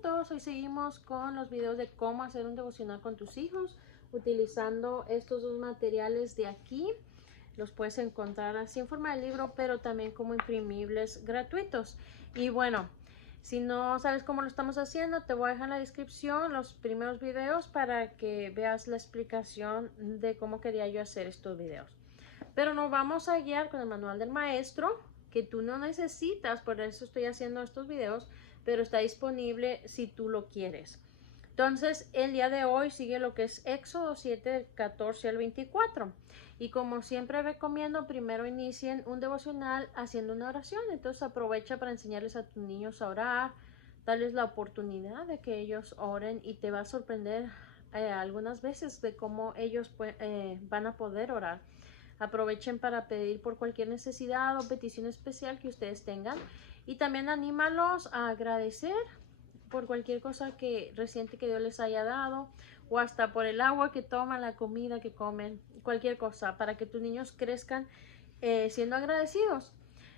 todos, hoy seguimos con los videos de cómo hacer un devocional con tus hijos utilizando estos dos materiales de aquí. Los puedes encontrar así en forma de libro, pero también como imprimibles gratuitos. Y bueno, si no sabes cómo lo estamos haciendo, te voy a dejar en la descripción los primeros videos para que veas la explicación de cómo quería yo hacer estos videos. Pero nos vamos a guiar con el manual del maestro, que tú no necesitas, por eso estoy haciendo estos videos, pero está disponible si tú lo quieres. Entonces, el día de hoy sigue lo que es Éxodo 7, del 14 al 24. Y como siempre recomiendo, primero inicien un devocional haciendo una oración. Entonces, aprovecha para enseñarles a tus niños a orar, darles la oportunidad de que ellos oren y te va a sorprender algunas veces de cómo ellos van a poder orar. Aprovechen para pedir por cualquier necesidad o petición especial que ustedes tengan. Y también anímalos a agradecer por cualquier cosa que reciente que Dios les haya dado, o hasta por el agua que toman, la comida que comen, cualquier cosa, para que tus niños crezcan siendo agradecidos.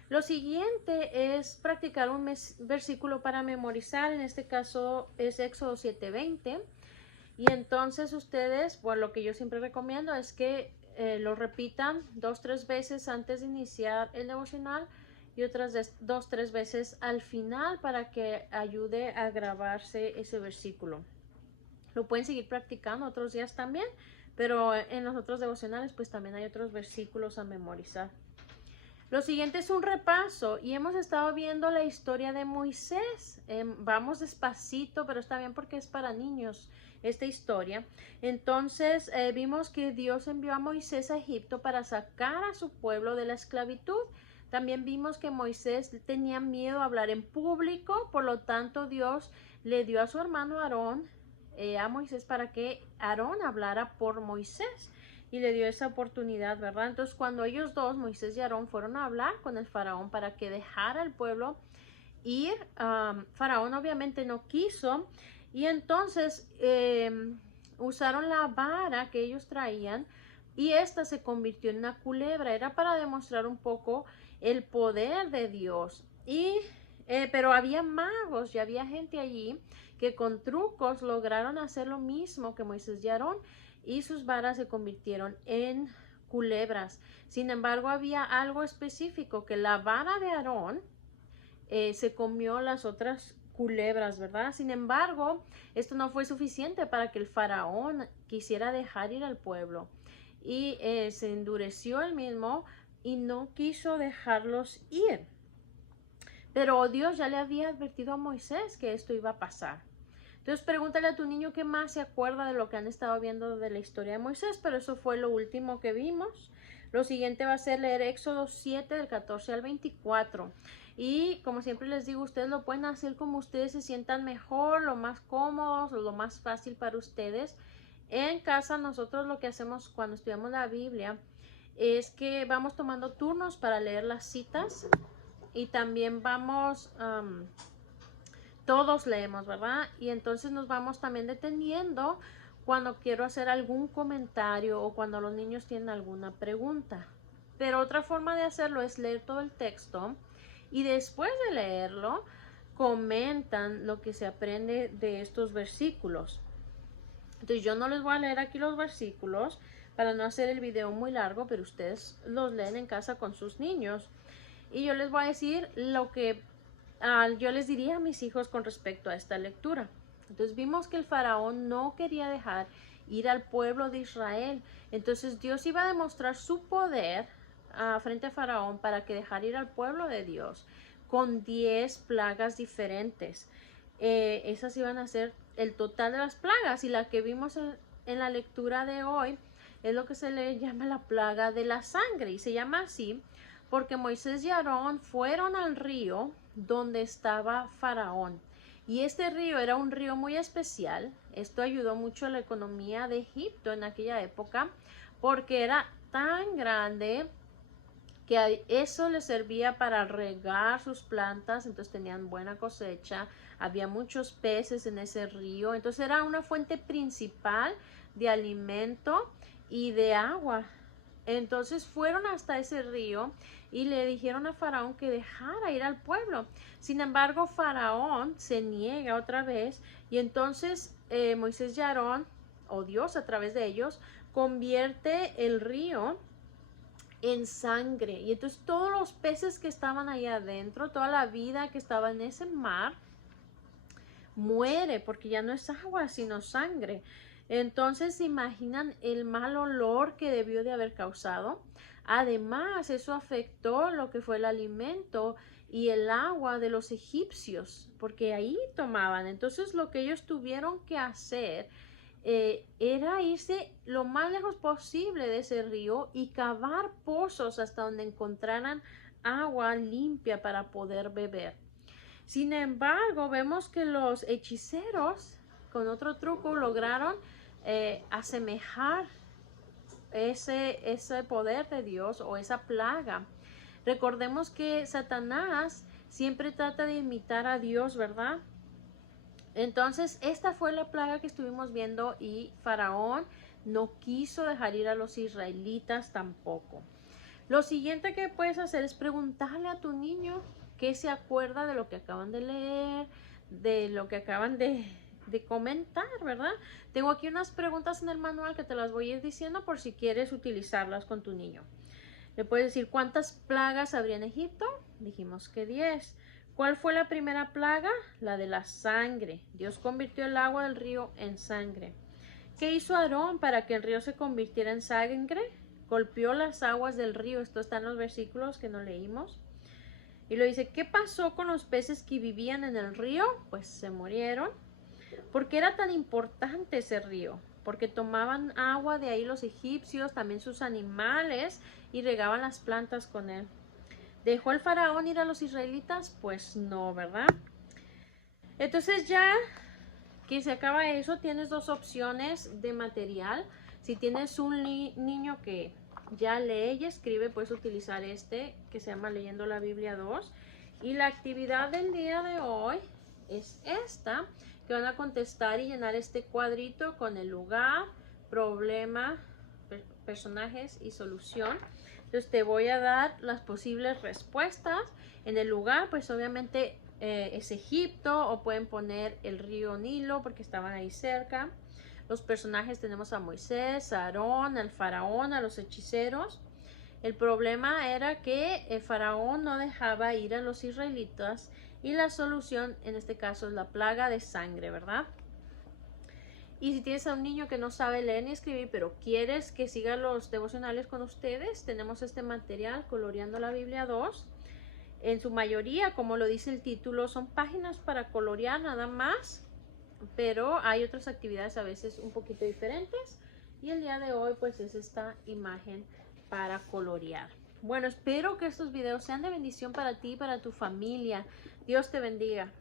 Lo siguiente es practicar un versículo para memorizar. En este caso es Éxodo 7:20. Y entonces ustedes, bueno, lo que yo siempre recomiendo es que lo repitan 2-3 veces antes de iniciar el devocional y otras 2-3 veces al final para que ayude a grabarse ese versículo. Lo pueden seguir practicando otros días también, pero en los otros devocionales pues también hay otros versículos a memorizar. Lo siguiente es un repaso y hemos estado viendo la historia de Moisés. Vamos despacito, pero está bien porque es para niños esta historia. Entonces vimos que Dios envió a Moisés a Egipto para sacar a su pueblo de la esclavitud. También vimos que Moisés tenía miedo a hablar en público, por lo tanto Dios le dio a su hermano Aarón, a Moisés, para que Aarón hablara por Moisés. Y le dio esa oportunidad, ¿verdad? Entonces, cuando ellos dos, Moisés y Aarón, fueron a hablar con el faraón para que dejara al pueblo ir, faraón obviamente no quiso. Y entonces usaron la vara que ellos traían y esta se convirtió en una culebra. Era para demostrar un poco el poder de Dios. Pero había magos y había gente allí que con trucos lograron hacer lo mismo que Moisés y Aarón, y sus varas se convirtieron en culebras. Sin embargo, había algo específico, que la vara de Aarón se comió las otras culebras, ¿verdad? Sin embargo, esto no fue suficiente para que el faraón quisiera dejar ir al pueblo, y se endureció él mismo y no quiso dejarlos ir. Pero Dios ya le había advertido a Moisés que esto iba a pasar. Entonces pregúntale a tu niño qué más se acuerda de lo que han estado viendo de la historia de Moisés, pero eso fue lo último que vimos. Lo siguiente va a ser leer Éxodo 7 del 14 al 24. Y como siempre les digo, ustedes lo pueden hacer como ustedes se sientan mejor, lo más cómodos o lo más fácil para ustedes. En casa nosotros lo que hacemos cuando estudiamos la Biblia es que vamos tomando turnos para leer las citas y también vamos... todos leemos, ¿verdad? Y entonces nos vamos también deteniendo cuando quiero hacer algún comentario o cuando los niños tienen alguna pregunta. Pero otra forma de hacerlo es leer todo el texto y después de leerlo comentan lo que se aprende de estos versículos. Entonces yo no les voy a leer aquí los versículos para no hacer el video muy largo, pero ustedes los leen en casa con sus niños. Y yo les voy a decir lo que yo les diría a mis hijos con respecto a esta lectura. Entonces vimos que el faraón no quería dejar ir al pueblo de Israel. Entonces Dios iba a demostrar su poder frente a faraón para que dejara ir al pueblo de Dios con 10 plagas diferentes. Esas iban a ser el total de las plagas, y la que vimos en la lectura de hoy es lo que se le llama la plaga de la sangre, y se llama así porque Moisés y Aarón fueron al río donde estaba faraón. Y este río era un río muy especial. Esto ayudó mucho a la economía de Egipto en aquella época, porque era tan grande que eso les servía para regar sus plantas. Entonces tenían buena cosecha, había muchos peces en ese río. Entonces era una fuente principal de alimento y de agua Entonces fueron hasta ese río y le dijeron a Faraón que dejara ir al pueblo. Sin embargo, Faraón se niega otra vez y entonces Moisés y Aarón, o Dios a través de ellos, convierte el río en sangre. Y entonces todos los peces que estaban ahí adentro, toda la vida que estaba en ese mar, muere porque ya no es agua, sino sangre. Entonces, ¿se imaginan el mal olor que debió de haber causado? Además, eso afectó lo que fue el alimento y el agua de los egipcios, porque ahí tomaban. Entonces, lo que ellos tuvieron que hacer era irse lo más lejos posible de ese río y cavar pozos hasta donde encontraran agua limpia para poder beber. Sin embargo, vemos que los hechiceros, con otro truco, lograron asemejar ese poder de Dios o esa plaga. Recordemos que Satanás siempre trata de imitar a Dios, ¿verdad? Entonces, esta fue la plaga que estuvimos viendo y Faraón no quiso dejar ir a los israelitas tampoco. Lo siguiente que puedes hacer es preguntarle a tu niño qué se acuerda de lo que acaban de leer, de lo que acaban de comentar, ¿verdad? Tengo aquí unas preguntas en el manual que te las voy a ir diciendo por si quieres utilizarlas con tu niño. Le puedes decir, ¿cuántas plagas habría en Egipto? Dijimos que 10. ¿Cuál fue la primera plaga? La de la sangre. Dios convirtió el agua del río en sangre. ¿Qué hizo Aarón para que el río se convirtiera en sangre? Golpeó las aguas del río. Esto está en los versículos que no leímos. Y lo dice, ¿qué pasó con los peces que vivían en el río? Pues se murieron. ¿Por qué era tan importante ese río? Porque tomaban agua de ahí los egipcios, también sus animales, y regaban las plantas con él. ¿Dejó el faraón ir a los israelitas? Pues no, ¿verdad? Entonces ya que se acaba eso, tienes dos opciones de material. Si tienes un niño que ya lee y escribe, puedes utilizar este que se llama Leyendo la Biblia 2. Y la actividad del día de hoy es esta, que van a contestar y llenar este cuadrito con el lugar, problema, personajes y solución. Entonces te voy a dar las posibles respuestas. En el lugar, pues obviamente es Egipto, o pueden poner el río Nilo porque estaban ahí cerca. Los personajes tenemos a Moisés, a Aarón, al faraón, a los hechiceros. El problema era que el faraón no dejaba ir a los israelitas y la solución en este caso es la plaga de sangre, ¿verdad? Y si tienes a un niño que no sabe leer ni escribir, pero quieres que siga los devocionales con ustedes, tenemos este material, Coloreando la Biblia 2. En su mayoría, como lo dice el título, son páginas para colorear nada más, pero hay otras actividades a veces un poquito diferentes. Y el día de hoy, pues, es esta imagen para colorear. Bueno, espero que estos videos sean de bendición para ti y para tu familia. Dios te bendiga.